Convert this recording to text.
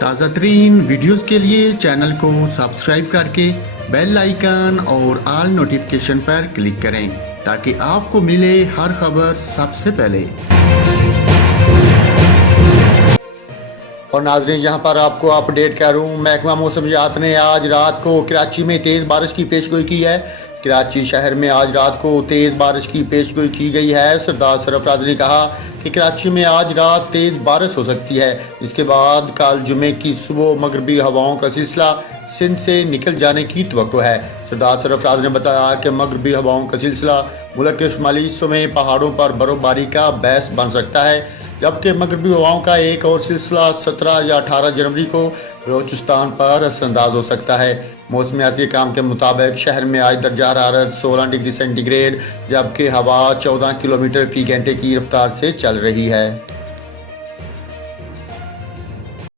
تازہ ترین ویڈیوز کے لیے چینل کو سبسکرائب کر کے بیل آئیکن اور آل نوٹیفیکیشن پر کلک کریں تاکہ آپ کو ملے ہر خبر سب سے پہلے۔ اور ناظرین، یہاں پر آپ کو اپڈیٹ کروں، محکمہ موسمیات نے آج رات کو کراچی میں تیز بارش کی پیشگوئی کی ہے۔ کراچی شہر میں آج رات کو تیز بارش کی پیشگوئی کی گئی ہے۔ سردار سرفراز نے کہا کہ کراچی میں آج رات تیز بارش ہو سکتی ہے، اس کے بعد کل جمعے کی صبح مغربی ہواؤں کا سلسلہ سندھ سے نکل جانے کی توقع ہے۔ سردار سرفراز نے بتایا کہ مغربی ہواؤں کا سلسلہ ملک کے شمالی حصوں میں پہاڑوں پر برف باری کا باعث بن سکتا ہے، جبکہ مغربی ہواؤں کا ایک اور سلسلہ 17 یا 18 جنوری کو بلوچستان پر اثر انداز ہو سکتا ہے۔ موسمیاتی حکام کے مطابق شہر میں آج درجہ حرارت 16 ڈگری سینٹی گریڈ، جبکہ ہوا 14 کلومیٹر فی گھنٹے کی رفتار سے چل رہی ہے۔